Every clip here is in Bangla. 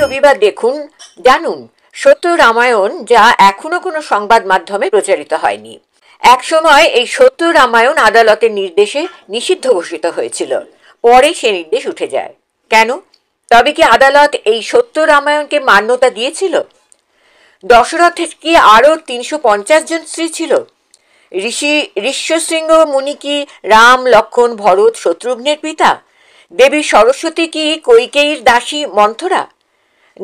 রবিবার দেখুন, জানুন সত্য রামায়ণ, যা এখনো কোনো সংবাদ মাধ্যমে প্রচারিত হয়নি। একসময় এই সত্য রামায়ণ আদালতের নির্দেশে নিষিদ্ধ ঘোষিত হয়েছিল, পরে সে নির্দেশ উঠে যায়। কেন? তবে কি আদালত এই সত্য রামায়ণকে মান্যতা দিয়েছিল? দশরথের কি আরও 350 জন স্ত্রী ছিল? ঋষ্যশৃঙ্গ মুনি কি রাম, লক্ষ্মণ, ভরত, শত্রুঘ্নের পিতা? দেবী সরস্বতী কি কৈকেয়ীর দাসী মন্থরা?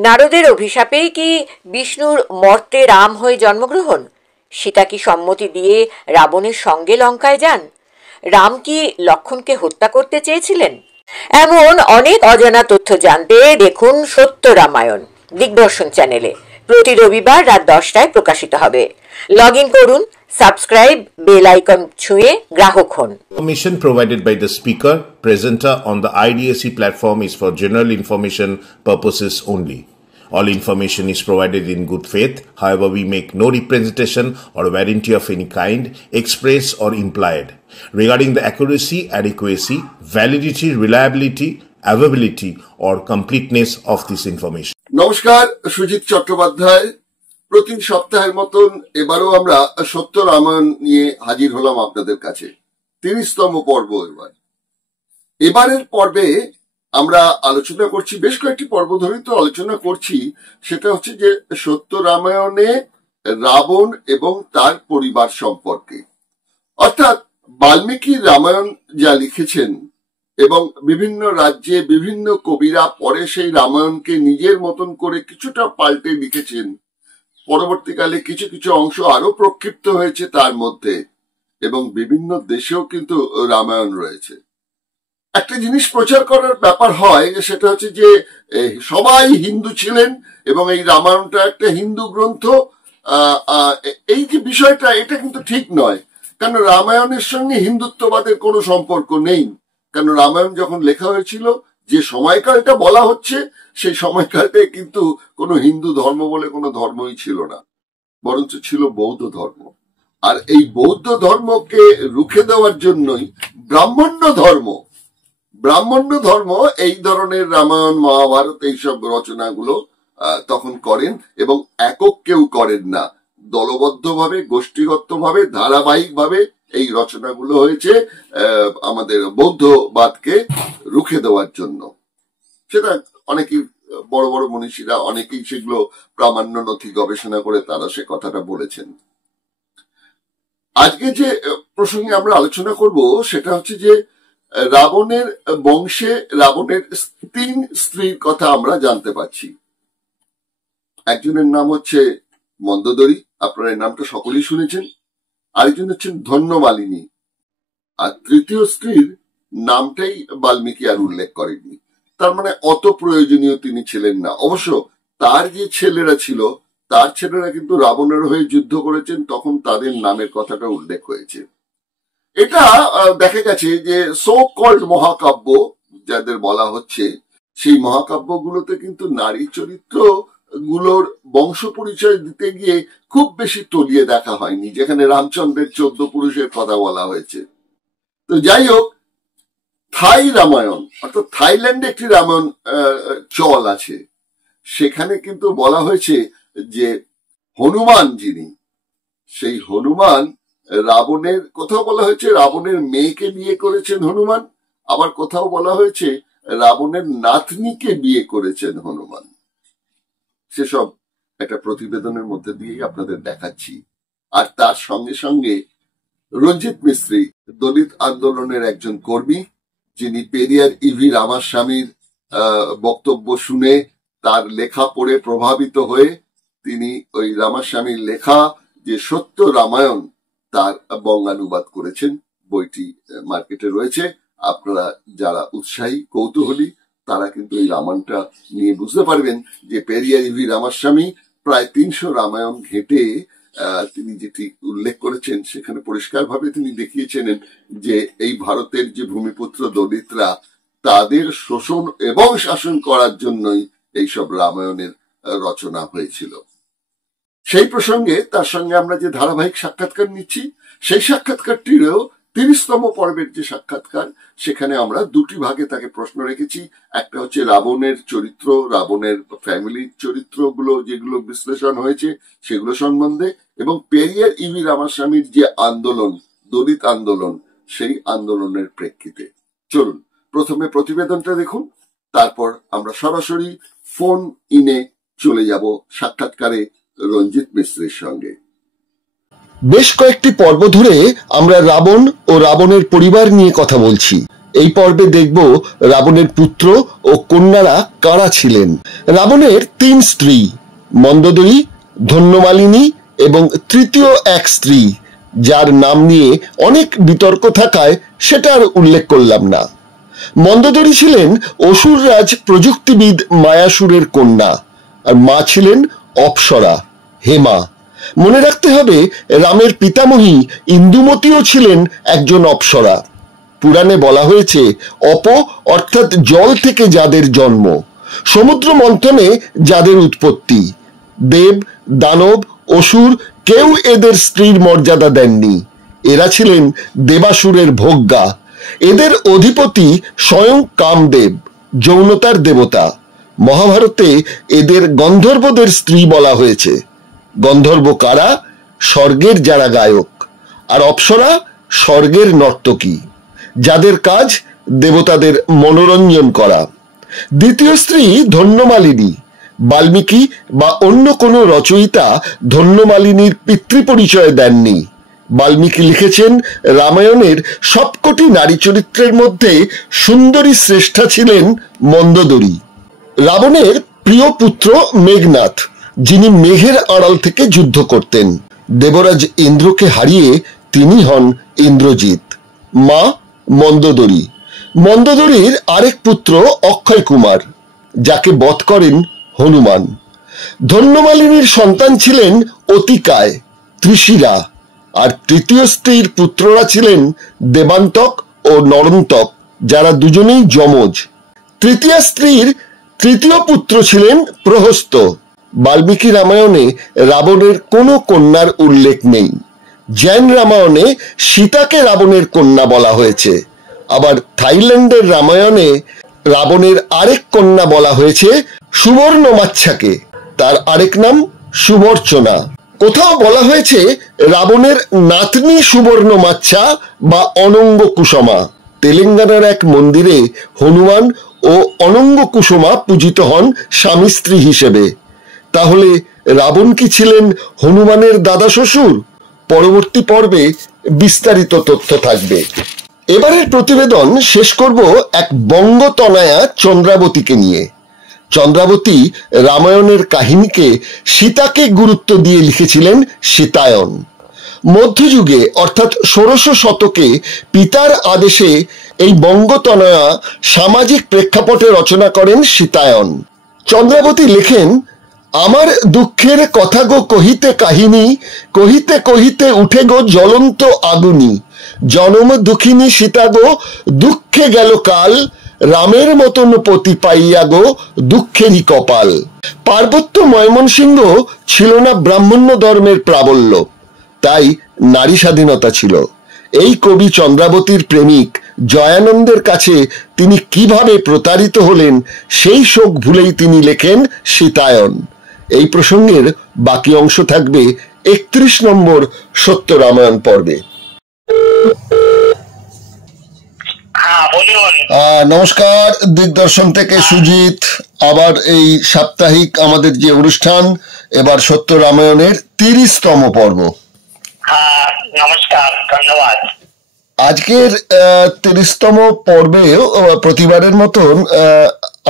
নারদের অভিশাপেই কি বিষ্ণুর মর্তে রাম হয়ে জন্মগ্রহণ? সীতা কি সম্মতি দিয়ে রাবণের সঙ্গে লঙ্কায় যান? রাম কি লক্ষ্মণকে হত্যা করতে চেয়েছিলেন? এমন অনেক অজানা তথ্য জানতে দেখুন সত্য রামায়ণ দিগদর্শন চ্যানেলে। প্রতি রবিবার রাত 10টায় প্রকাশিত হবে। লগ ইন করুন, সাবস্ক্রাইব, বেল আইকন ছুঁয়ে গ্রাহক হন। Information provided by the speaker, presenter on the IDSC platform is for general information purposes only. All information is provided in good faith. However, we make no representation or warranty of any kind, express or implied, regarding the accuracy, adequacy, validity, reliability, availability, or completeness of this information. নমস্কার, সুজিত চট্টোপাধ্যায়। প্রতি সপ্তাহের মতন এবারও আমরা সত্য রামায়ণ নিয়ে হাজির হলাম আপনাদের কাছে। 30তম পর্ব। এবারের পর্বে আমরা আলোচনা করছি, বেশ কয়েকটি পর্ব ধরেই তো আলোচনা করছি, সেটা হচ্ছে যে সত্য রামায়ণে রাবণ এবং তার পরিবার সম্পর্কে। অর্থাৎ বাল্মীকি রামায়ণ যা লিখেছেন এবং বিভিন্ন রাজ্যে বিভিন্ন কবিরা পরে সেই রামায়ণকে নিজের মতন করে কিছুটা পাল্টে লিখেছেন। পরবর্তীকালে কিছু কিছু অংশ আরো প্রক্ষিপ্ত হয়েছে তার মধ্যে, এবং বিভিন্ন দেশেও কিন্তু রামায়ণ রয়েছে। একটা জিনিস প্রচার করার ব্যাপার হয়, সেটা হচ্ছে যে সবাই হিন্দু ছিলেন এবং এই রামায়ণটা একটা হিন্দু গ্রন্থ। এই যে বিষয়টা, এটা কিন্তু ঠিক নয়, কারণ রামায়ণের সঙ্গে হিন্দুত্ববাদের কোনো সম্পর্ক নেই। কারণ রামায়ণ যখন লেখা হয়েছিল, যে সময়কালটা বলা হচ্ছে, সেই সময়কালটায় কিন্তু কোনো হিন্দু ধর্ম বলে কোনো ধর্মই ছিল না, বরঞ্চ ছিল বৌদ্ধ ধর্ম। আর এই বৌদ্ধ ধর্মকে রুখে দেওয়ার জন্যই ব্রাহ্মণ্য ধর্ম এই ধরনের রামায়ণ, মহাভারত এইসব রচনাগুলো তখন করেন, এবং একক কেউ করেন না, দলবদ্ধভাবে, গোষ্ঠীগতভাবে, ধারাবাহিকভাবে এই রচনাগুলো হয়েছে আমাদের বৌদ্ধবাদকে রুখে দেওয়ার জন্য। সেটা অনেকেই বড় বড় মনীষীরা অনেকেই সেগুলো প্রামাণ্য নথি গবেষণা করে তারা সে কথাটা বলেছেন। আজকে যে প্রসঙ্গে আমরা আলোচনা করব সেটা হচ্ছে যে রাবণের বংশে রাবণের 3 স্ত্রীর কথা আমরা জানতে পাচ্ছি। একজনের নাম হচ্ছে মন্দোদরী, আপনারা এই নামটা সকলেই শুনেছেন। আরেকজন হচ্ছেন ধন্যমালিনী। আর তৃতীয় স্ত্রীর নামটাই বাল্মীকি আর উল্লেখ করেননি। তার মানে অত প্রয়োজনীয় তিনি ছিলেন না। অবশ্য তার যে ছেলেরা ছিল, তার ছেলেরা কিন্তু রাবণের হয়ে যুদ্ধ করেছেন, তখন তাদের নামের কথাটা উল্লেখ হয়েছে। এটা দেখা গেছে যে সো কল্ড মহাকাব্য যাদের বলা হচ্ছে, সেই মহাকাব্যগুলোতে কিন্তু নারী চরিত্র গুলোর বংশ পরিচয় দিতে গিয়ে খুব বেশি তলিয়ে দেখা হয়নি, যেখানে রামচন্দ্রের 14 পুরুষের কথা বলা হয়েছে। তো যাই হোক, থাই রামায়ণ, অর্থাৎ থাইল্যান্ডে একটি রামায়ণ চল আছে, সেখানে কিন্তু বলা হয়েছে যে হনুমান যিনি, সেই হনুমান রাবণের, কোথাও বলা হয়েছে রাবণের মেয়েকে বিয়ে করেছেন হনুমান, আবার কোথাও বলা হয়েছে রাবণের নাতনিকে বিয়ে করেছেন হনুমান। সেসব একটা প্রতিবেদনের মধ্যে দিয়েই আপনাদের দেখাচ্ছি। আর তার সঙ্গে সঙ্গে রঞ্জিত মিস্ত্রি, দলিত আন্দোলনের একজন কর্মী, যিনি পেরিয়ার ইভি রামাস্বামীর বক্তব্য শুনে তার লেখা পড়ে প্রভাবিত হয়ে তিনি ওই রামাস্বামীর লেখা যে সত্য রামায়ণ তার বঙ্গানুবাদ করেছেন। বইটি মার্কেটে রয়েছে। আপনারা যারা উৎসাহী, কৌতূহলী, তারা কিন্তু এই রামায়ণটা নিয়ে বুঝতে পারবেন যে পেরিয়ার ইভি রামাস্বামী প্রায় 300 রামায়ণ ঘেঁটে তিনি যেটি উল্লেখ করেছেন, সেখানে পরিষ্কারভাবে তিনি দেখিয়েছেন যে এই ভারতের যে ভূমিপুত্র দলিতরা, তাদের শোষণ এবং শাসন করার জন্যই এইসব রামায়ণের রচনা হয়েছিল। সেই প্রসঙ্গে তার সঙ্গে আমরা যে ধারাবাহিক সাক্ষাৎকার নিচ্ছি, সেই সাক্ষাৎকারটিরও 30তম পর্বের যে সাক্ষাৎকার, সেখানে আমরা দুটি ভাগে তাকে প্রশ্ন রেখেছি। একটা হচ্ছে রাবণের চরিত্র, রাবণের ফ্যামিলির চরিত্রগুলো যেগুলো বিশ্লেষণ হয়েছে সেগুলো সম্বন্ধে, এবং পেরিয়ার ইভি রামাস্বামীর যে আন্দোলন, দলিত আন্দোলন, সেই আন্দোলনের প্রেক্ষিতে। চলুন প্রথমে প্রতিবেদনটা দেখুন, তারপর আমরা সরাসরি ফোন ইনে চলে যাব সাক্ষাৎকারে রঞ্জিত মিশ্রের সঙ্গে। বেশ কয়েকটি পর্ব ধরে আমরা রাবণ ও রাবণের পরিবার নিয়ে কথা বলছি। এই পর্বে দেখব রাবণের পুত্র ও কন্যারা কারা ছিলেন। রাবণের 3 স্ত্রী, মন্দোদরী, ধন্যমালিনী এবং তৃতীয় এক স্ত্রী, যার নাম নিয়ে অনেক বিতর্ক থাকায় সেটা আর উল্লেখ করলাম না। মন্দোদরী ছিলেন অসুররাজ প্রযুক্তিবিদ মায়াসুরের কন্যা, আর মা ছিলেন অপ্সরা, হেমা। মনে রাখতে হবে রামের পিতামহী ইন্দুমতীও ছিলেন একজন অপ্সরা। পুরাণে বলা হয়েছে অপ অর্থাৎ জল থেকে যাদের জন্ম, সমুদ্র মন্থনে যাদের উৎপত্তি। দেব, দানব, অসুর কেউ এদের স্ত্রীর মর্যাদা দেননি। এরা ছিলেন দেবাসুরের ভোগ্যা। এদের অধিপতি স্বয়ং কামদেব, যৌনতার দেবতা। মহাভারতে এদের গন্ধর্বদের স্ত্রী বলা হয়েছে। গন্ধর্ব কারা? স্বর্গের যারা গায়ক, আর অপ্সরা স্বর্গের নর্তকী, যাদের কাজ দেবতাদের মনোরঞ্জন করা। দ্বিতীয় স্ত্রী ধন্যমালিনী। বাল্মীকি বা অন্য কোনো রচয়িতা ধন্যমালিনীর পিতৃপরিচয় দেননি। বাল্মীকি লিখেছেন রামায়ণের সবকটি নারী চরিত্রের মধ্যে সুন্দরী শ্রেষ্ঠা ছিলেন মন্দোদরী। রাবণের প্রিয় পুত্র মেঘনাথ, যিনি মেঘের আড়াল থেকে যুদ্ধ করতেন। দেবরাজ ইন্দ্রকে হারিয়ে তিনি হন ইন্দ্রজিৎ। মা মন্দোদরী। মন্দোদরীর আরেক পুত্র অক্ষয় কুমার, যাকে বধ করেন হনুমান। ধন্যমালিনীর সন্তান ছিলেন অতিকায়, ত্রিশিরা। আর তৃতীয় স্ত্রীর পুত্ররা ছিলেন দেবান্তক ও নরন্তক, যারা দুজনেই যমজ। তৃতীয় স্ত্রীর তৃতীয় পুত্র ছিলেন প্রহস্ত। বাল্মীকি রামায়ণে রাবণের কোনো কন্যার উল্লেখ নেই। জৈন রামায়ণে সীতাকে রাবণের কন্যা বলা হয়েছে। আবার থাইল্যান্ডের রামায়ণে রাবণের আরেক কন্যা বলা হয়েছে সুবর্ণমাচ্ছাকে, তার আরেক নাম সুবর্চনা। কোথাও বলা হয়েছে রাবণের নাতনি সুবর্ণমাচ্ছা বা অনঙ্গ কুসুমা। তেলেঙ্গানার এক মন্দিরে হনুমান ও অনঙ্গ কুসুমা পূজিত হন স্বামী স্ত্রী হিসেবে। তাহলে রাবণ কি ছিলেন হনুমানের দাদা শ্বশুর? পরবর্তী পর্বে বিস্তারিত তথ্য থাকবে। এবারের প্রতিবেদন শেষ করব এক বঙ্গতনয়া চন্দ্রাবতীকে নিয়ে। চন্দ্রাবতী রামায়ণের কাহিনীকে সীতাকে গুরুত্ব দিয়ে লিখেছিলেন সীতায়ন। মধ্যযুগে অর্থাৎ 1600 শতকে পিতার আদেশে এই বঙ্গতনয়া সামাজিক প্রেক্ষাপটে রচনা করেন সীতায়ন। চন্দ্রাবতী লেখেন, আমার দুঃখের কথা গো কহিতে কাহিনী, কহিতে কহিতে উঠে গো জ্বলন্ত আগুনি। জনম দুঃখিনী সীতা গো দুঃখে গেল কাল, রামের মতন পতি পাইয়া গো দুঃখেরই কপাল। পার্বত্য ময়মনসিংহ ছিল না ব্রাহ্মণ্য ধর্মের প্রাবল্য, তাই নারী স্বাধীনতা ছিল। এই কবি চন্দ্রাবতীর প্রেমিক জয়ানন্দের কাছে তিনি কিভাবে প্রতারিত হলেন সেই শোক ভুলেই তিনি লেখেন সীতায়ন। এই প্রসঙ্গের বাকি অংশ থাকবে 31 নম্বর সত্য রামায়ণ পর্বে। নমস্কার, দিগদর্শন থেকে সুজিত। আবার এই সাপ্তাহিক আমাদের যে অনুষ্ঠান, এবার সত্য রামায়ণের 30তম পর্ব। নমস্কার, ধন্যবাদ। আজকের 30তম পর্বে প্রতিবারের মতন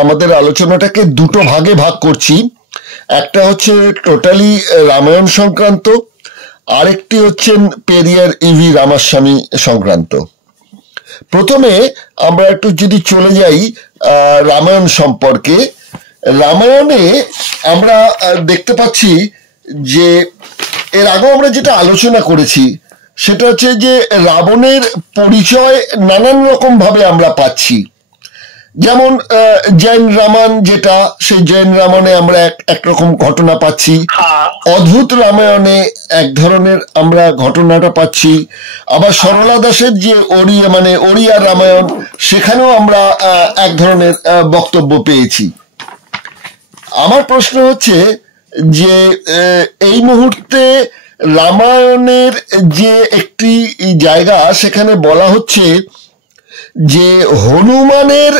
আমাদের আলোচনাটাকে দুটো ভাগে ভাগ করছি। একটা হচ্ছে টোটালি রামায়ণ সংক্রান্ত, আরেকটি হচ্ছেন পেরিয়ার ইভি রামাস্বামী সংক্রান্ত। প্রথমে আমরা একটু যদি চলে যাই রামায়ণ সম্পর্কে। রামায়ণে আমরা দেখতে পাচ্ছি যে এর আগেও আমরা যেটা আলোচনা করেছি সেটা হচ্ছে যে রাবণের পরিচয় নানান রকম ভাবে আমরা পাচ্ছি। যেমন জৈন রামায়ণ, যেটা সেই জৈন রামায়ণে আমরা একরকম ঘটনা পাচ্ছি, অদ্ভুত রামায়ণে এক ধরনের আমরা ঘটনাটা পাচ্ছি, আবার সরলা দাসের যে ওড়িয়া রামায়ণ, সেখানেও আমরা এক ধরনের বক্তব্য পেয়েছি। আমার প্রশ্ন হচ্ছে যে এই মুহূর্তে রামায়ণের যে একটি জায়গা, সেখানে বলা হচ্ছে যে হনুমানের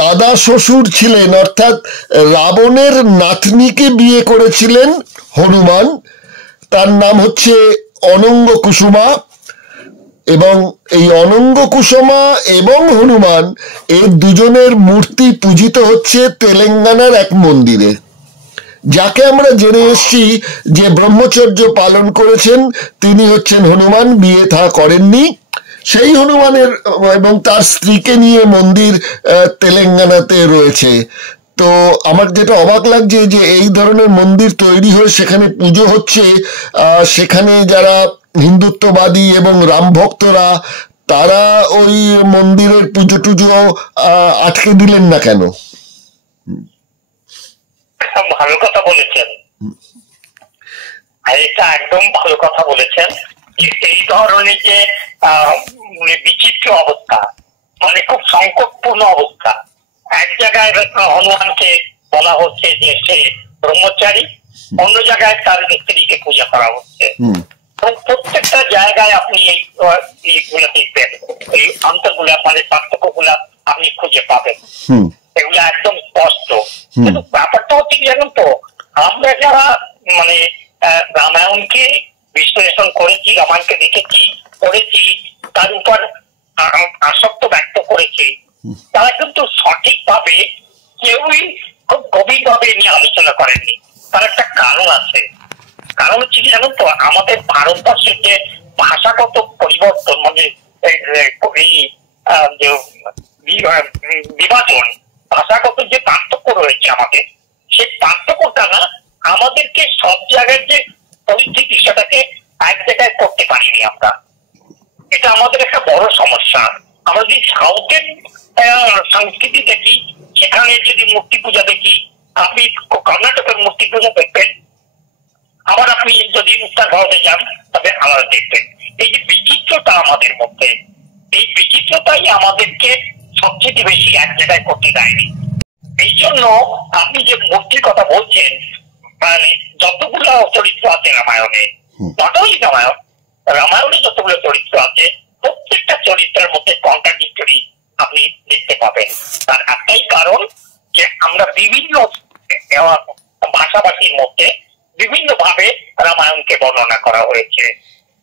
দাদা শ্বশুর ছিলেন, অর্থাৎ রাবণের নাতনিকে বিয়ে করেছিলেন হনুমান, তার নাম হচ্ছে অনঙ্গ কুসুমা। এবং এই অনঙ্গ কুসুমা এবং হনুমান, এই দুজনের মূর্তি পূজিত হচ্ছে তেলেঙ্গানার এক মন্দিরে, যাকে আমরা জেনে এসেছি যে ব্রহ্মচর্য পালন করেছেন তিনি হচ্ছেন হনুমান, বিয়ে থা করেননি। সেই হনুমানের এবং তার স্ত্রীকে নিয়ে মন্দির তেলেঙ্গানাতে রয়েছে। তো আমার যেটা অবাক লাগছে যে এই ধরনের মন্দির তৈরি হয়ে সেখানে পুজো হচ্ছে, সেখানে যারা হিন্দুত্ববাদী এবং রাম ভক্তরা, তারা ওই মন্দিরের পুজো টুজো আটকে দিলেন না কেন? ভালো কথা বলেছেন, এটা একদম ভালো কথা বলেছেন। এই ধরনের যে বিচিত্র অবস্থা, খুব সংকটপূর্ণ অবস্থা, এক জায়গায় হনুমানকে বলা হচ্ছে যে সে ব্রহ্মচারী, অন্য জায়গায় তার স্ত্রীকে পূজা করা হচ্ছে। এবং প্রত্যেকটা জায়গায় আপনি এইগুলো দেখবেন, এই অন্তরগুলা পার্থক্যগুলা আপনি খুঁজে পাবেন, এগুলো একদম স্পষ্ট। কিন্তু ব্যাপারটা হচ্ছে কি জানেন তো, আমরা যারা রামায়ণকে বিশ্লেষণ করেছি, রামায়ণকে দেখেছি, পড়েছি, তার উপর আসক্ত ব্যক্ত করেছি, তারা কিন্তু সঠিকভাবে কেউই খুব গভীরভাবে নিয়ে আলোচনা করেননি। তার একটা কারণ আছে। কারণ হচ্ছে কি জানেন তো, আমাদের ভারতবর্ষের যে ভাষাগত পরিবর্তন, বিভাজন, ভাষাগত যে পার্থক্য রয়েছে আমাদের, সেই পার্থক্যটা না আমাদেরকে সব জায়গায় যে পরিস্থিতি সেটাকে এক জায়গায় করতে পারিনি আমরা। এটা আমাদের একটা বড় সমস্যা। আমরা যদি সাউথের সংস্কৃতি দেখি, সেখানে যদি মূর্তি পূজা দেখি, আপনি কর্ণাটকের মূর্তি পূজা দেখবেন, আবার আপনি যদি উত্তর ভারতে যান তবে আলাদা দেখবেন। এই যে বিচিত্রতা আমাদের মধ্যে, এই বিচিত্রতাই আমাদেরকে সবচেয়ে বেশি এক জায়গায় করতে দেয়নি। এই জন্য আপনি যে মূর্তির কথা বলছেন, যতগুলো চরিত্র আছে রামায়ণে, রামায়ণে যতগুলো চরিত্র আছে, প্রত্যেকটা চরিত্রের মধ্যে কন্ট্রাডিক্টরি আপনি দেখতে পাবেন। তার একটাই কারণ যে আমরা বিভিন্ন ভাষাভাষীর মধ্যে বিভিন্ন ভাবে রামায়ণকে বর্ণনা করা হয়েছে।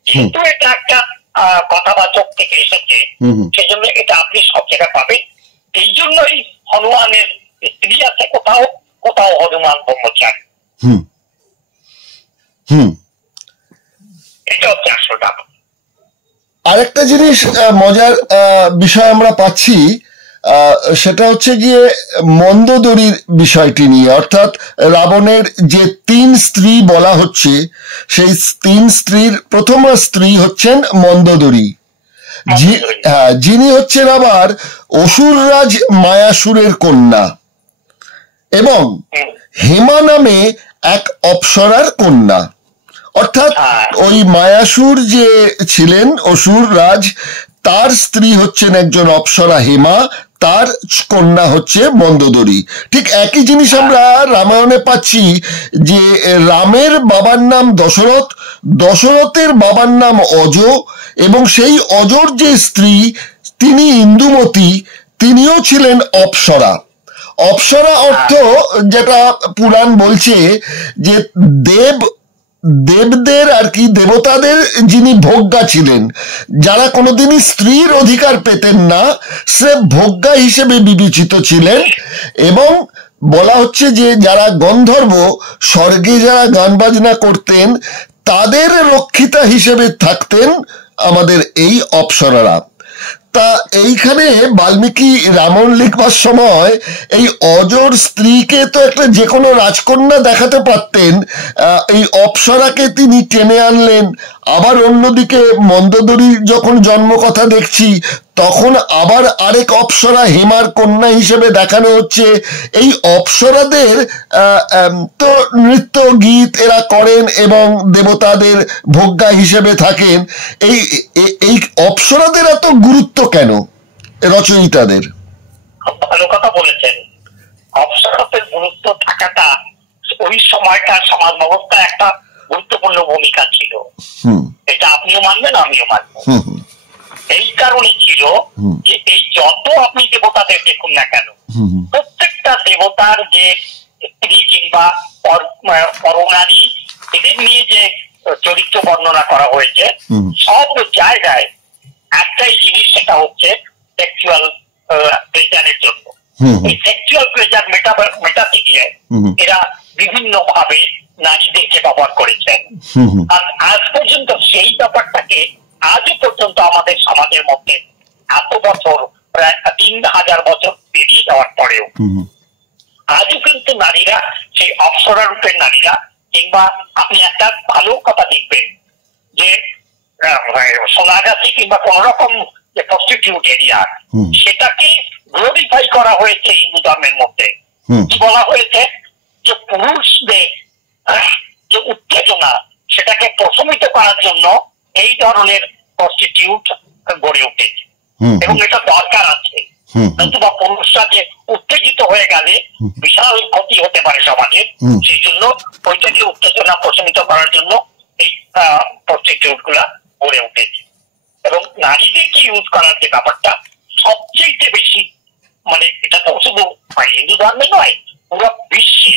কিন্তু এটা একটা কথাবাচক থেকে এসেছে, সেজন্য এটা আপনি সব জায়গায় পাবেন। এই জন্যই হনুমানের স্ত্রী আছে কোথাও, কোথাও হনুমান ব্রহ্মচারী। এটা হচ্ছে আসল ব্যাপার। আরেকটা জিনিস মজার বিষয় আমরা পাচ্ছি, সেটা হচ্ছে গিয়ে মন্দোদরীর বিষয়টি নিয়ে, অর্থাৎ রাবণের যে 3 স্ত্রী বলা হচ্ছে, সেই 3 স্ত্রীর প্রথম স্ত্রী হচ্ছেন মন্দোদরী, যিনি হচ্ছেন আবার অসুররাজ মায়াসুরের কন্যা, এবং হেমা নামে এক অপ্সরার কন্যা। অর্থাৎ ওই মায়াসুর যে ছিলেন অসুর রাজ, তার স্ত্রী হচ্ছেন একজন অপ্সরা হেমা, তার কন্যা হচ্ছে মন্দোদরী। ঠিক একই জিনিস আমরা রামায়ণে পাচ্ছি যে রামের বাবার নাম দশরথ, দশরথের বাবার নাম অজ, এবং সেই অজর যে স্ত্রী তিনি ইন্দুমতি, তিনিও ছিলেন অপ্সরা। অপ্সরা অর্থ যেটা পুরাণ বলছে যে দেবদের আর কি, দেবতাদের যিনি ভোগ্যা ছিলেন, যারা কোনোদিনই স্ত্রীর অধিকার পেতেন না, সে ভোগ্যা হিসেবে বিবেচিত ছিলেন। এবং বলা হচ্ছে যে যারা গন্ধর্ব, স্বর্গে যারা গান বাজনা করতেন, তাদের রক্ষিতা হিসেবে থাকতেন আমাদের এই অপ্সরারা। তা এইখানে বাল্মীকি রামায়ণ লিখবার সময় এই অজর স্ত্রীকে তো একটা যে কোনো রাজকন্যা দেখাতে পারতেন, এই অপ্সরাকে তিনি টেনে আনলেন। আবার অন্যদিকে মন্দোদরীর যখন জন্মকথা দেখছি, তখন আবার আরেক অপ্সরা হেমার কন্যা হিসেবে দেখানো হচ্ছে। এই অপ্সরাদের তো নৃত্য গীত এরা করেন এবং দেবতাদের ভোগ্যা হিসেবে থাকেন। এই অপ্সরাদের এত গুরুত্ব কেন রচয়িতাদের? ভালো কথা বলেছেন। অপ্সরাদের গুরুত্ব থাকাটা ওই সময়কার সমাজ ব্যবস্থা একটা গুরুত্বপূর্ণ ভূমিকা ছিল, এটা আপনিও মানবেন আমিও মানব। এই কারণে ছিল যে এই যত আপনি দেবতাদের দেখুন না কেন, প্রত্যেকটা দেবতার যে স্ত্রী কিংবা পরনারী এদের নিয়ে যে চরিত্র বর্ণনা করা হয়েছে, সব জায়গায় একটাই জিনিস, সেটা হচ্ছে সেক্সুয়াল প্লেজারের জন্য। এই সেক্সুয়াল প্লেজার মেটাতে গিয়ে এরা বিভিন্ন ভাবে নারীদেরকে ব্যবহার করেছেন। আর আজ পর্যন্ত সেই ব্যাপারটাকে আজও পর্যন্ত আমাদের সমাজের মধ্যে এত বছর, প্রায় 3000 বছর পেরিয়ে যাওয়ার পরেও আজও কিন্তু নারীরা, সেই অপ্সরা রূপের নারীরা, কিংবা আপনি একটা ভালো কথা দেখবেন যে সোনাগাছি কিংবা কোন রকম যে প্রস্টিটিউট এরিয়া, সেটাকে গ্লোরিফাই করা হয়েছে হিন্দু ধর্মের মধ্যে। কি বলা হয়েছে? যে পুরুষদের যে উত্তেজনা, সেটাকে প্রশমিত করার জন্য এই ধরনের প্রস্টিটিউট গড়ে উঠেছে এবং এটা দরকার আছে। নতুবা পুরুষরা যে উত্তেজিত হয়ে গেলে বিশাল ক্ষতি হতে পারে সমাজের, সেই জন্য ওইটাকে উত্তেজনা প্রশমিত করার জন্য এই প্রস্টিটিউট গুলা গড়ে উঠেছে। এবং নারীদেরকে ইউজ করার যে ব্যাপারটা সবচেয়ে বেশি, মানে এটা তো শুধু হিন্দু ধর্মে নয়, পুরো বিশ্বে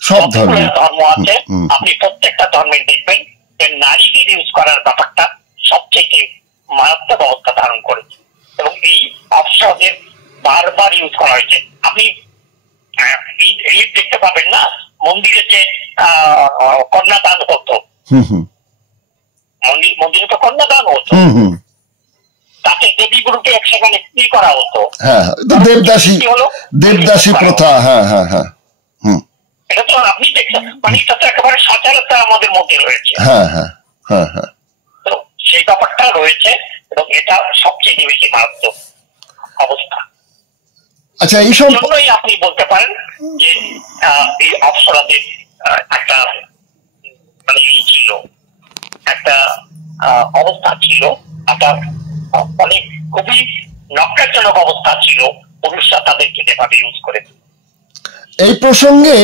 সব ধর্ম আছে, আপনি প্রত্যেকটা ধর্মের দেখবেন যে নারীদের ইউজ করার ব্যাপারটা সবচেয়ে মারাত্মক অবস্থা ধারণ করেছে এবং এই অপশনের বারবার ইউজ করা হয়েছে। আপনি দেখতে পাবেন না মন্দিরে যে কন্যাদান হতো, মন্দিরে তো কন্যাদান হতো, তাকে দেবী গুরুকে সেখানে স্ত্রী করা হতো। দেবদাসী প্রথা, এটা তো আপনি দেখছেন, মানে এটা তো একেবারে সচরাচর আমাদের মধ্যে রয়েছে। তো সেই ব্যাপারটা রয়েছে এবং এটা সবচেয়ে বেশি মারাত্মক অবস্থা। আচ্ছা, এই জন্যই আপনি বলতে পারেন যে এই অপ্সরাদের একটা মানে ছিল, একটা অবস্থা ছিল, একটা মানে খুবই নক্কারজনক অবস্থা ছিল, পুরুষরা তাদেরকে যেভাবে ইউজ করেছে। এই প্রসঙ্গে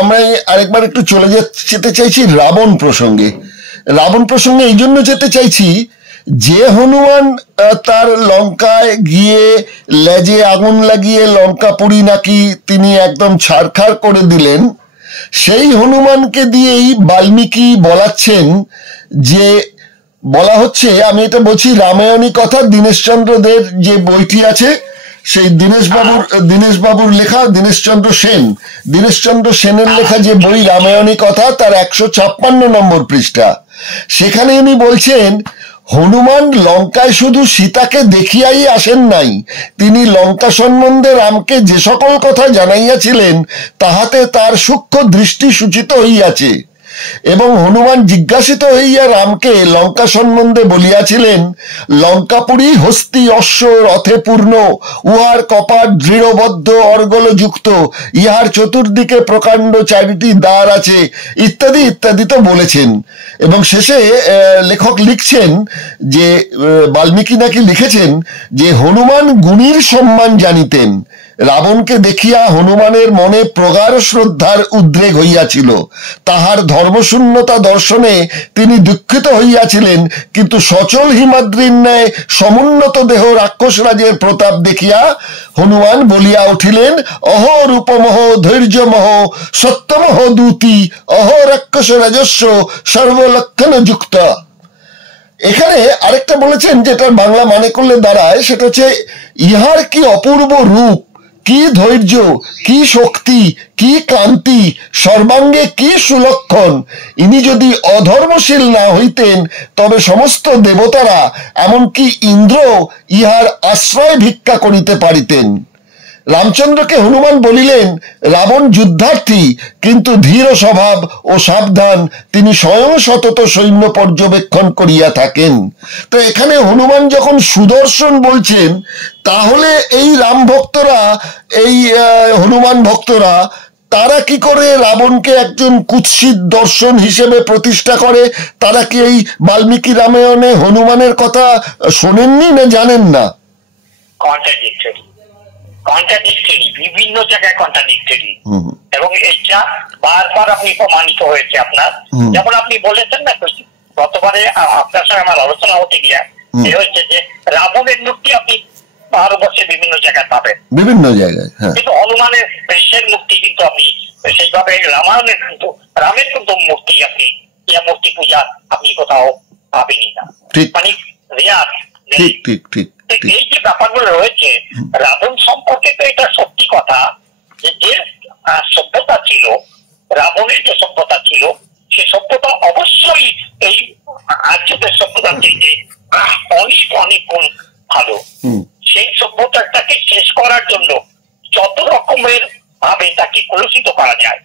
আমরা আরেকবার একটু চলে যেতে চাইছি রাবণ প্রসঙ্গে। রাবণ প্রসঙ্গে এই জন্য যেতে চাইছি যে হনুমান তার লঙ্কায় গিয়ে লেজে আগুন লাগিয়ে লঙ্কাপুরী নাকি তিনি একদম ছারখার করে দিলেন, সেই হনুমানকে দিয়েই বাল্মীকি বলাচ্ছেন যে, বলা হচ্ছে, আমি এটা বলছি রামায়ণী কথা, দীনেশচন্দ্র দের যে বইটি আছে সেই দীনেশবাবুর লেখা, দীনেশচন্দ্র সেনের লেখা যে বই রামায়ণী কথা, তার 156 নম্বর পৃষ্ঠা। সেখানে উনি বলছেন হনুমান লঙ্কায় শুধু সীতাকে দেখিয়াই আসেন নাই, তিনি লঙ্কা সম্বন্ধে রামকে যে সকল কথা জানাইয়াছিলেন তাহাতে তার সূক্ষ্ম দৃষ্টি সূচিত হইয়াছে। এবং হনুমান জিজ্ঞাসিত হইয়া রামকে লঙ্কা সম্বন্ধে বলিয়াছিলেন, লঙ্কাপুরী হস্তি অশ্ব রথে পূর্ণ, উহার কপাট দৃঢ়বদ্ধ অর্গলযুক্ত, ইহার চতুর্দিকে প্রকাণ্ড 4টি দ্বার আছে, ইত্যাদি ইত্যাদি তো বলেছেন। এবং শেষে লেখক লিখছেন যে বাল্মীকি নাকি লিখেছেন যে হনুমান গুণীর সম্মান জানিতেন, রাবণকে দেখিয়া হনুমানের মনে প্রগাঢ় শ্রদ্ধার উদ্রেক হইয়াছিল, তাহার ধর্মশূন্যতা দর্শনে তিনি দুঃখিত হইয়াছিলেন, কিন্তু সচল হিমাদ্রির ন্যায় সমুন্নত দেহ রাক্ষসরাজের প্রতাপ দেখিয়া হনুমান বলিয়া উঠিলেন, অহ রূপমহ ধৈর্যমহ সত্যমহ দূতি, অহ রাক্ষস রাজস্ব সর্বলক্ষণ যুক্ত। এখানে আরেকটা বলেছেন যেটার বাংলা মানে করলে দাঁড়ায়, সেটা হচ্ছে ইহার কি অপূর্ব রূপ, কি ধৈর্য, কি শক্তি, কি কান্তি, সর্বাঙ্গে কি সুলক্ষণ, ইনি যদি অধর্মশীল না হইতেন তবে সমস্ত দেবতারা এমনকি ইন্দ্র ইহার আশ্রয় ভিক্ষা করিতে পারিতেন। রামচন্দ্রকে হনুমান বলিলেন, রাবণ যুদ্ধার্থী কিন্তু ধীর স্বভাব ও সাবধান, তিনি স্বয়ং সতত সৈন্য পর্যবেক্ষণ করিয়া থাকেন। তো এখানে হনুমান যখন সুদর্শন বলছেন, তাহলে এই রাম ভক্তরা, এই হনুমান ভক্তরা, তারা কি করে রাবণকে একজন কুৎসিত দর্শন হিসেবে প্রতিষ্ঠা করে? তারা কি এই বাল্মীকি রামায়ণে হনুমানের কথা শোনেননি না জানেন না? কন্ট্রাডিক্টরি, বিভিন্ন জায়গায় কন্ট্রাডিক্টরি, এবং এইটা বারবার আপনি প্রমাণিত হয়েছে আপনার। যেমন আপনি বলেছেন না গতবারে আপনার সঙ্গে আমার আলোচনা হতে গিয়া হয়েছে যে রাবণের মূর্তি আপনি ভারতবর্ষে বিভিন্ন জায়গায় পাবেন, বিভিন্ন জায়গায়, কিন্তু হনুমানের ঋষের মূর্তি কিন্তু আপনি সেইভাবে রামায়ণের কিন্তু রামের কিন্তু মূর্তি আপনি মূর্তি পূজা আপনি কোথাও পাবেনই না, মানে রেয়ার। ঠিক ঠিক ঠিক। এই যে ব্যাপারগুলো রয়েছে রাবণ সম্পর্কে, তো এটা সত্যি কথা যে সভ্যতা ছিল, রাবণের যে সভ্যতা ছিল, সে সভ্যতা অবশ্যই এই আর্যদের সভ্যতার থেকে অনেক অনেক গুণ ভালো। সেই সভ্যতাটাকে শেষ করার জন্য যত রকমের ভাবে তাকে কলুষিত করা যায়,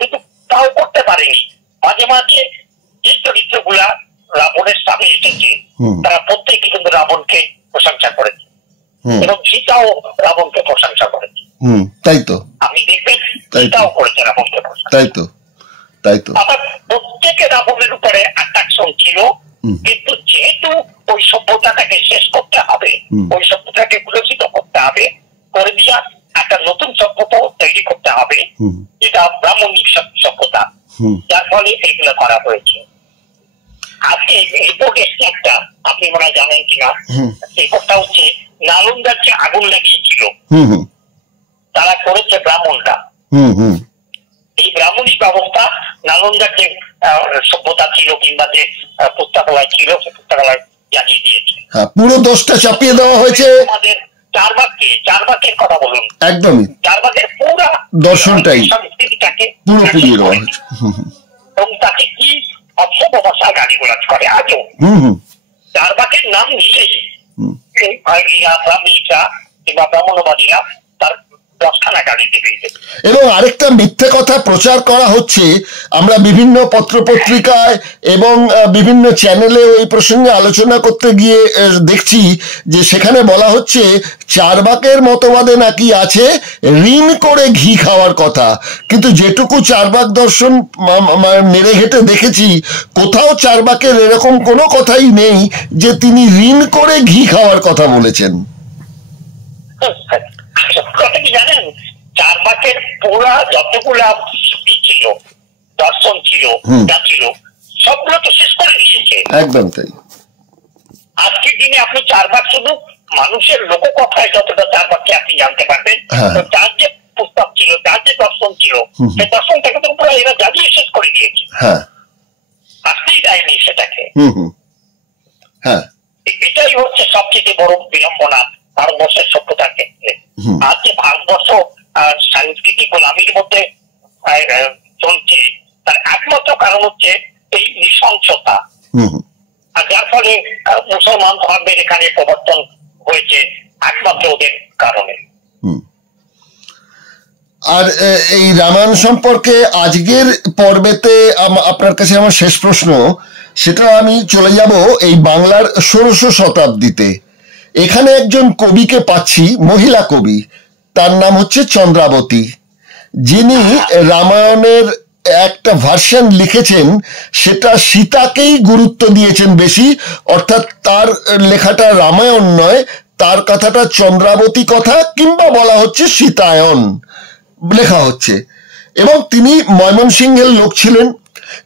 কিন্তু তাও করতে পারেনি। মাঝে মাঝে যে চরিত্রগুলা রাবণের সামনে এসেছে তারা প্রত্যেকে কিন্তু রাবণকে প্রশংসা করেছে, এবং সীতাও রাবণকে প্রশংসা করেছে। তাই তো আপনি দেখবেন সীতাও করেছে রাবণকে প্রশংসা। তাই তো, তাই তো। আবার প্রত্যেকে রাবণের উপরে অ্যাট্রাকশন ছিল, কিন্তু যেহেতু ওই সভ্যতাটাকে শেষ করতে হবে, ওই সভ্যতাকে কলুষিত করতে হবে, করে দিয়া একটা নতুন সভ্যতা তৈরি করতে হবে, যেটা ব্রাহ্মণিক সভ্যতা, যার ফলে এগুলো করা হয়েছে। আজকে এই বোর্ড এসছে একটা, আপনি মনে হয় জানেন কিনা, এই বোর্ডটা হচ্ছে নালন্দার যে আগুন লাগিয়েছিল তারা করেছে ব্রাহ্মণরা। এই ব্রাহ্মণিক ব্যবস্থা নালন্দার যে সভ্যতা ছিল কিংবা যে পুস্তকালয় ছিল, সে পুস্তকালয় জ্বালিয়ে দিয়েছে। পুরো দোষটা চাপিয়ে দেওয়া হয়েছে আমাদের চারবাকের কথা বলুন, একদমই চারবাকের পুরা দর্শনটাই, সংস্কৃতিটাকে পুরো পুড়িয়ে দেওয়া হয়েছে, এবং তাকে কি অসভ্য ভাষা গালিগালাজ করে আজও। চারবাকের নাম নিলেই ব্রাহ্মণীরা কিংবা ব্রাহ্মণবাদীরা তার দশখানা গালি দেবে। এবং আরেকটা মিথ্যে কথা প্রচার করা হচ্ছে, আমরা বিভিন্ন পত্রপত্রিকায় এবং বিভিন্ন চ্যানেলে এই প্রসঙ্গে আলোচনা করতে গিয়ে দেখছি যে সেখানে বলা হচ্ছে চারবাকের মতবাদে নাকি আছে ঋণ করে ঘি খাওয়ার কথা, কিন্তু যেটুকু চারবাক দর্শন নেড়ে ঘেটে দেখেছি, কোথাও চারবাকের এরকম কোনো কথাই নেই যে তিনি ঋণ করে ঘি খাওয়ার কথা বলেছেন। জানেন, চারবাকের পুরা যতগুলা ছিল দর্শন ছিল যা ছিল সবগুলো তো শেষ করে দিয়েছে। একদম তাই। আজকের দিনে আপনি চারবাক শুধু মানুষের লোককথায় যতটা চারবাককে আপনি জানতে পারবেন, তার যে পুস্তক ছিল, তার যে দর্শন ছিল, সেই দর্শনটাকে তো পুরো এরা জ্বালিয়ে শেষ করে দিয়েছে। আসতেই দেয়নি সেটাকে। এটাই হচ্ছে সবচেয়ে বড় বিড়ম্বনা ভারতবর্ষের সভ্যতার ক্ষেত্রে। আর যে ভারতবর্ষ সাংস্কৃতিক গোলামির মধ্যে চলছে, তার একমাত্র কারণ হচ্ছে এই নৃশংসতা, আর যার ফলে মুসলমান ধর্মের এখানে প্রবর্তন হয়েছে একমাত্র ওদের কারণে। আর এই রামায়ণ সম্পর্কে আজকের পর্বেতে আপনার কাছে আমার শেষ প্রশ্ন, সেটা আমি চলে যাব এই বাংলার ১৬শ শতাব্দীতে। এখানে একজন কবিকে পাচ্ছি, মহিলা কবি, তার নাম হচ্ছে চন্দ্রাবতী, যিনি রামায়ণের একটা ভার্সন লিখেছেন, সেটা সীতাকেই গুরুত্ব দিয়েছেন বেশি, অর্থাৎ তার লেখাটা রামায়ণ নয়, তার কথাটা চন্দ্রাবতী কথা, কিংবা বলা হচ্ছে সীতায়ন লেখা হচ্ছে। এবং তিনি ময়মনসিংহের লোক ছিলেন।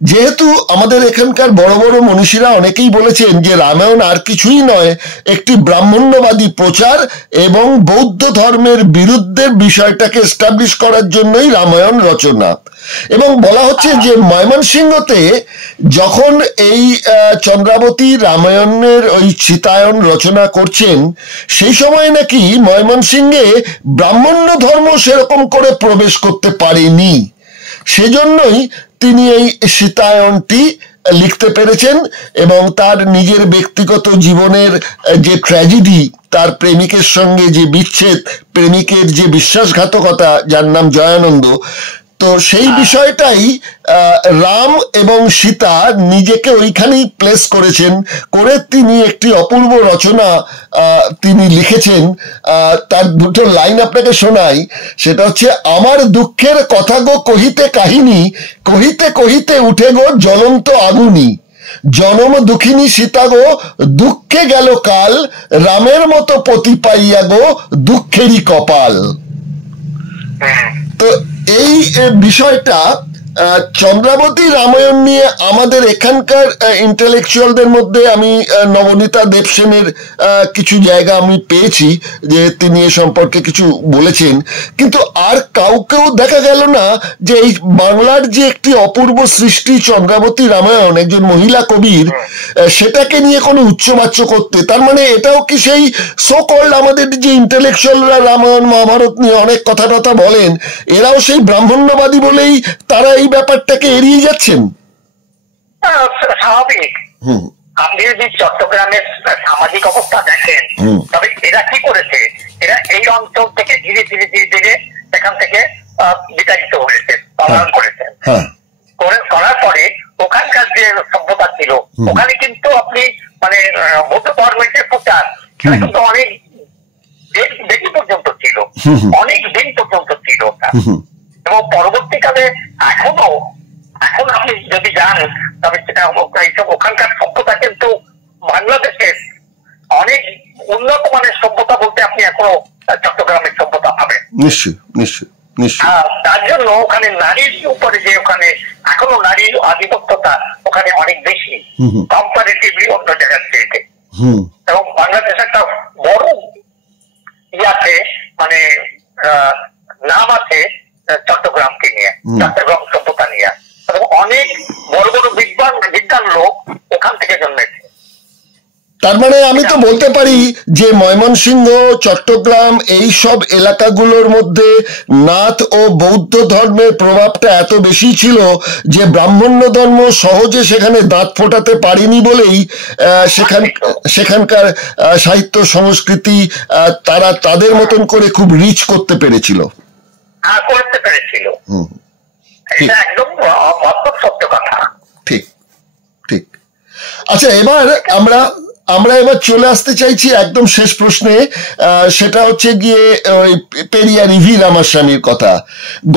যেহেতু আমাদের এখানকার বড় বড় মনীষীরা অনেকেই বলেছেন যে রামায়ণ আর কিছুই নয়, একটি ব্রাহ্মণ্যবাদী প্রচার এবং বৌদ্ধ ধর্মের বিরুদ্ধে বিষয়টাকে এস্টাবলিশ করার জন্যই রামায়ণ রচনা। এবং বলা হচ্ছে যে ময়মনসিংহতে যখন এই চন্দ্রাবতী রামায়ণের ওই সীতায়ন রচনা করছেন, সেই সময় নাকি ময়মনসিংহে ব্রাহ্মণ্য ধর্ম সেরকম করে প্রবেশ করতে পারেনি, সেজন্যই তিনি এই সীতায়নটি লিখতে পেরেছেন এবং তার নিজের ব্যক্তিগত জীবনের যে ট্র্যাজেডি, তার প্রেমিকের সঙ্গে যে বিচ্ছেদ, প্রেমিকের যে বিশ্বাসঘাতকতা, যার নাম জয়ানন্দ, তো সেই বিষয়টাই রাম এবং সীতা নিজেকে ওইখানেই প্লেস করেছেন, করে তিনি একটি অপূর্ব রচনা তিনি লিখেছেন। তার দুটো লাইন আপনাকে শোনাই, সেটা হচ্ছে, আমার দুঃখের কথা গো কহিতে কাহিনী, কহিতে কহিতে উঠে গো জ্বলন্ত আগুনি, জনম দুঃখিনী সীতা গো দুঃখে গেল কাল, রামের মতো পতি পাইয়া গো দুঃখেরই কপাল। তো এই বিষয়টা চন্দ্রাবতী রামায়ণ নিয়ে আমাদের এখানকার ইন্টেলেকচুয়ালদের মধ্যে আমি নবনীতা দেবসেনের কিছু জায়গা আমি পেয়েছি যে তিনি এ সম্পর্কে কিছু বলেছেন, কিন্তু আর কাউকেও দেখা গেল না যে এই বাংলার যে একটি অপূর্ব সৃষ্টি চন্দ্রাবতী রামায়ণ, একজন মহিলা কবির, সেটাকে নিয়ে কোনো উচ্চবাচ্য করতে। তার মানে এটাও কি সেই সো কল্ড আমাদের যে ইন্টেলেকচুয়ালরা রামায়ণ মহাভারত নিয়ে অনেক কথা টথা বলেন, এরাও সেই ব্রাহ্মণ্যবাদী বলেই তারা এই ব্যাপারটাকে এড়িয়ে যাচ্ছেন? স্বাভাবিক। আপনি যদি চট্টগ্রামের সামাজিক অবস্থা দেখেন, তবে এরা কি করেছে, এরা এই অঞ্চল থেকে ধীরে ধীরে ধীরে ধীরে সেখান থেকে বিতাড়িত হয়েছে, পলায়ন করেছে। করার পরে ওখানকার যে সভ্যতা ছিল, ওখানে কিন্তু আপনি মানে বৌদ্ধ ধর্মের যে প্রচার, সেটা কিন্তু অনেক বেশি পর্যন্ত ছিল, অনেক দিন পর্যন্ত ছিল। এবং পরবর্তীকালে এখন আপনি যদি যান, তবে সেটা ওখানকার সভ্যতা কিন্তু বাংলাদেশের অনেক উন্নত মানের সভ্যতা বলতে আপনি এখনো চট্টগ্রামের সভ্যতা পাবেন। নিশ্চয় নিশ্চয় নিশ্চয়। তার জন্য ওখানে নারীর উপরে যে ওখানে এখনো নারীর আধিপত্যতা ওখানে অনেক বেশি, কম্পারেটিভলি অন্য জায়গার চেয়ে। এবং বাংলাদেশ একটা বড় ইয়াতে মানে নাম আছে চট্টগ্রামকে নিয়ে, চট্টগ্রাম সভ্যতা নিয়ে, এবং অনেক বড় বড় বিদ্বান লোক ওখান থেকে জন্মেছে। তার মানে আমি তো বলতে পারি যে ময়মনসিংহ, চট্টগ্রাম, এই সব এলাকাগুলোর মধ্যে নাথ ও বৌদ্ধ ধর্মের প্রভাবটা এত বেশি ছিল যে ব্রাহ্মণ্য ধর্ম সহজে সেখানে দাঁত ফোটাতে পারেনি বলেই সেখানকার সাহিত্য সংস্কৃতি তারা তাদের মতন করে খুব রিচ করতে পেরেছিল। একদম সত্য কথা। ঠিক ঠিক। আচ্ছা, এবার আমরা এবার চলে আসতে চাইছি একদম শেষ প্রশ্নে। সেটা হচ্ছে গিয়ে ওই পেরিয়ার ইভি রামাস্বামীর কথা।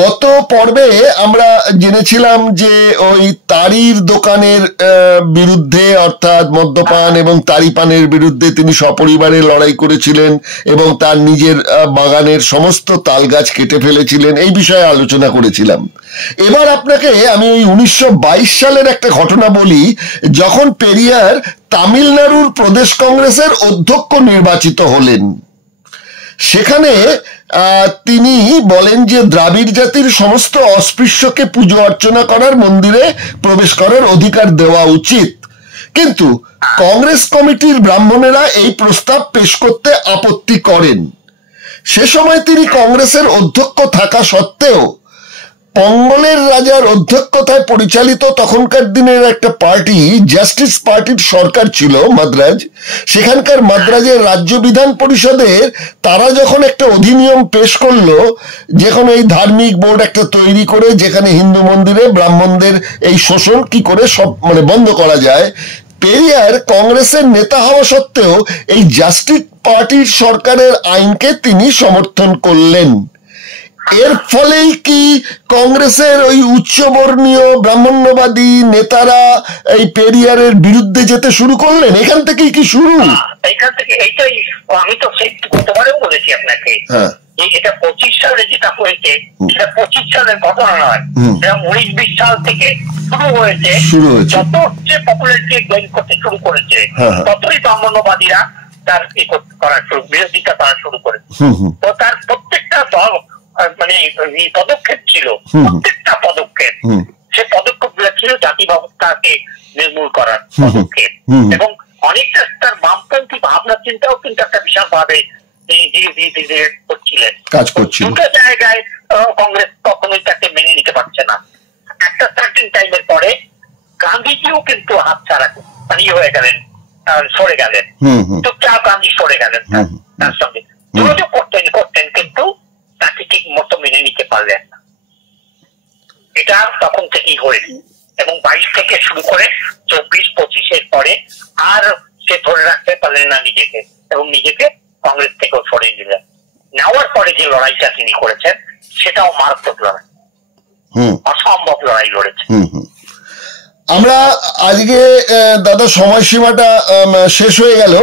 গত পর্বে আমরা জেনেছিলাম যে ওই তারির দোকানের বিরুদ্ধে, অর্থাৎ মদ্যপান এবং তারি পানের বিরুদ্ধে তিনি সপরিবারে লড়াই করেছিলেন এবং তার নিজের বাগানের সমস্ত তাল গাছ কেটে ফেলেছিলেন, এই বিষয়ে আলোচনা করেছিলাম। এবার আপনাকে আমি ওই 1922 সালের একটা ঘটনা বলি, যখন পেরিয়ার তামিলনাড়ুর প্রদেশ কংগ্রেসের অধ্যক্ষ নির্বাচিত হলেন। সেখানে তিনি বলেন যে দ্রাবিড় জাতির সমস্ত অস্পৃশ্যকে পুজো অর্চনা করার মন্দিরে প্রবেশ করার অধিকার দেওয়া উচিত, কিন্তু কংগ্রেস কমিটির ব্রাহ্মণেরা এই প্রস্তাব পেশ করতে আপত্তি করেন। সে সময় তিনি কংগ্রেসের অধ্যক্ষ থাকা সত্ত্বেও পঙ্গলের রাজার অধ্যক্ষতায় পরিচালিত তখনকার দিনের একটা পার্টি, জাস্টিস পার্টির সরকার ছিল মাদ্রাজ, সেখানকার মাদ্রাজের রাজ্য বিধান পরিষদের তারা যখন একটা অধিনিয়ম পেশ করলো, যখন এই ধার্মিক বোর্ড একটা তৈরি করে যেখানে হিন্দু মন্দিরে ব্রাহ্মণদের এই শোষণ কি করে সব মানে বন্ধ করা যায়, পেরিয়ার কংগ্রেসের নেতা হওয়া সত্ত্বেও এই জাস্টিস পার্টির সরকারের আইনকে তিনি সমর্থন করলেন। এর ফলেই কি কংগ্রেসের ওই উচ্চবর্ণীয় ব্রাহ্মণ্যবাদী নেতারা এই পেরিয়ারের বিরুদ্ধে যেতে শুরু করলেন? এখান থেকেই কি শুরু? এখান থেকে এইটাই আমি তো সেই গতবারেও বলেছি আপনাকে, এটা 25 সালে যেটা হয়েছে সেটা 25 সালের ঘটনা নয়, সেটা 19-20 সাল থেকে শুরু হয়েছে। যত হচ্ছে পপুলারিটি গেইন করতে শুরু করেছে, ততই ব্রাহ্মণ্যবাদীরা তার বিরোধিতা করা শুরু করেছে। তো তার প্রত্যেকটা দল মানে পদক্ষেপ ছিল, প্রত্যেকটা পদক্ষেপ, সে পদক্ষেপ গুলো ছিল জাতি ব্যবস্থাকে নির্মূল করার পদক্ষেপ, এবং অনেকটা তার বামপন্থী ভাবনা চিন্তাও কিন্তু একটা বিশাল ভাবে করছিলেন, কাজ করছিলেন। দুটো জায়গায় কংগ্রেস কখনোই তাকে মেনে নিতে পারছে না। একটা সার্টিন টাইমের পরে গান্ধী গান্ধীজিও কিন্তু হাত ছাড়া মানে হয়ে গেলেন, সরে গেলেন, চুপচাপ গান্ধী সরে গেলেন তার সঙ্গে যোগাযোগ করতেন কিন্তু তাকে ঠিক মতো মেনে নিতে পারলেন না। এটা তখন থেকেই হয়েছে এবং 22 থেকে শুরু করে 24-25-এর পরে আর সে ধরে রাখতে পারলেন না নিজেকে এবং নিজেকে কংগ্রেস থেকেও সরিয়ে দিলেন। নেওয়ার পরে যে লড়াইটা তিনি করেছেন সেটাও মারাত্মক লড়াই, অসম্ভব লড়াই লড়েছে। আমরা আজকে দাদা সময়সীমাটা শেষ হয়ে গেল,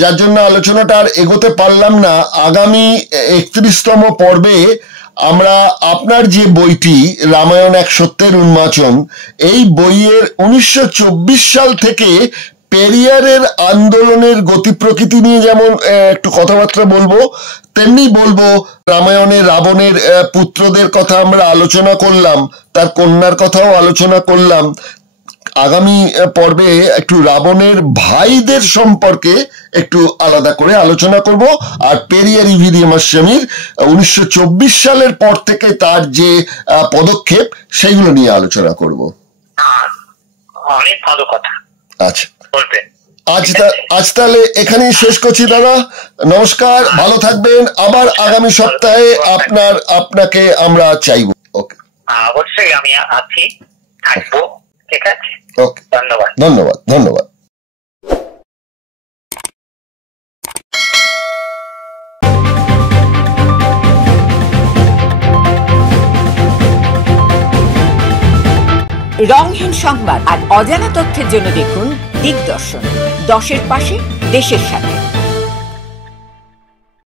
যার জন্য আলোচনাটা আর এগোতে পারলাম না। আগামী 31তম পর্বে আমরা আপনার যে বইটি রামায়ণ এক সত্যের উন্মোচন, এই বইয়ের 1924 সাল থেকে পেরিয়ারের আন্দোলনের গতি প্রকৃতি নিয়ে যেমন একটু কথাবার্তা বলবো, তেমনি বলবো রামায়ণে রাবণের পুত্রদের কথা আমরা আলোচনা করলাম, তার কন্যার কথাও আলোচনা করলাম। আগামী পর্বে একটু রাবণের ভাইদের সম্পর্কে একটু আলাদা করে আলোচনা করব, আর পেরিয়ার ইভিডিয়াম স্বামীর 1924 সালের পর থেকে তার যে পদক্ষেপ সেইগুলো নিয়ে আলোচনা করব। অনেক ভালো কথা। আচ্ছা, আজ তাহলে এখানেই শেষ করছি দাদা, নমস্কার, ভালো থাকবেন। আবার আগামী সপ্তাহে আপনাকে আমরা চাইব। ওকে, অবশ্যই আমি আছি, থাকবো, ঠিক আছে। ওকে, ধন্যবাদ। রংহীন সংবাদ আর অজানা তথ্যের জন্য দেখুন দিগদর্শন, 10-এর পাশে, দেশের সাথে।